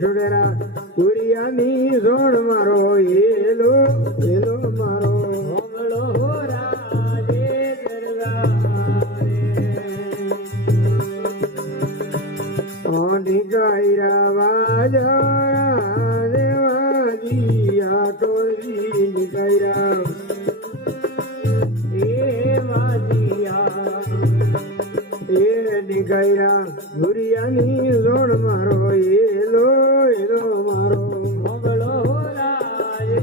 કઠોળેરા કુરિયાની સોણ મારો એલો એલો મારો હોમળો રાજે ઓડી ગાયરા વાજા દેવાજી આ ટોળી ગાયરા ગયરા ભુરિયાની સોણ મારો એલો એલો મારો હોમળો રાજે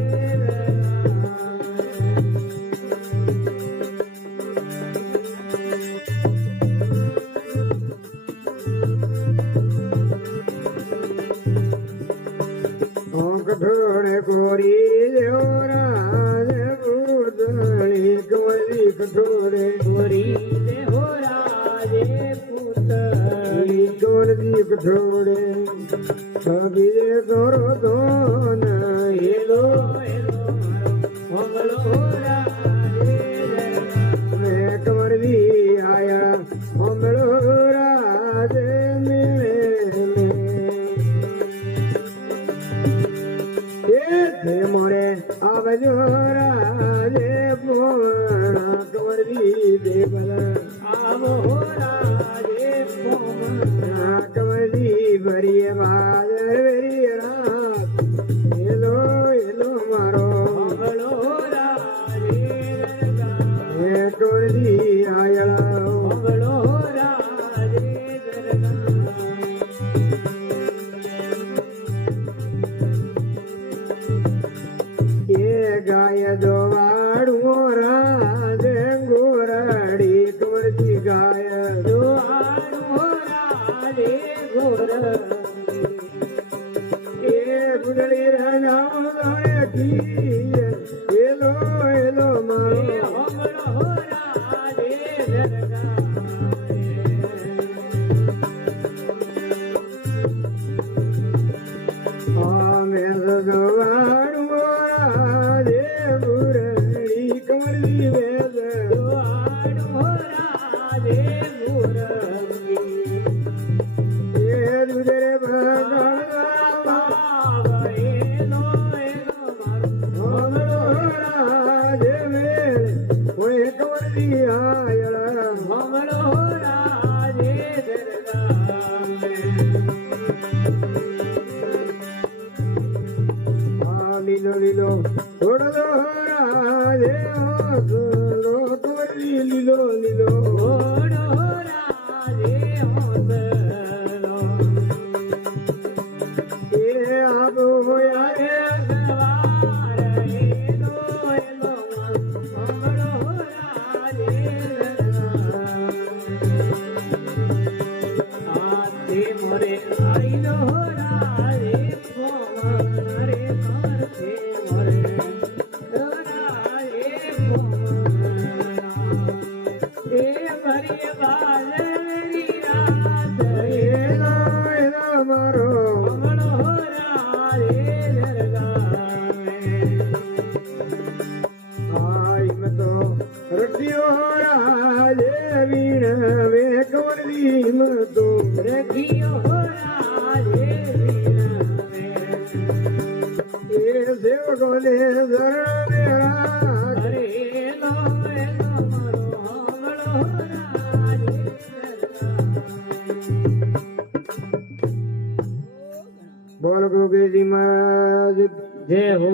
કઠોળે કોરી દેવરા દેવરી કમલી કઠોળે ગોરી દેહો રાજે ગોરદી કઠોળે સબીરે કરો તો એલો હોમળો રાજે મેં કમરવી આયા હમળો રાધે મેળે મોરે આવજો રાજે પોણા કમરવી દેવલ આવો રાજે પોમણા કમરવી ભરીએ બાદર વેરી રાત એલો એલો મારો હોમળો રાજે હે ટોળદી આયળા હોમળો રાજે ગાય દોવાડું રાધે ગોરડી કમરજી ગાય રાજે ગોર એ ગુદડી રાજા કી એલો એલો મારો હોમળો રાજે અમે દોવાડું રાધે ગુરડી કમરજી વેદ રાજે એ દુદરે ભગવાન હમળો રાધે વેદ કોઈ કમરજી આયળા લીલો લીલો થોડો રાધે લો કમરજી લીલો લીલો એ આબો યાર મોરે આઈ નો રાધે રે કમર છે મોરે રાધે એ ભરી બાલરી રાત એલો એલો મારો હોમળો રાજે દરગાવે આઈ મે તો રખિયો રાધે વીણ વે કમરજી મ તો રખિયો રાજે વિનાવે એ સેવકો ને શરણ મેરા અરે નો મારો હોમળો રાજે બોલ ગુરુજી મહારાજ જય હો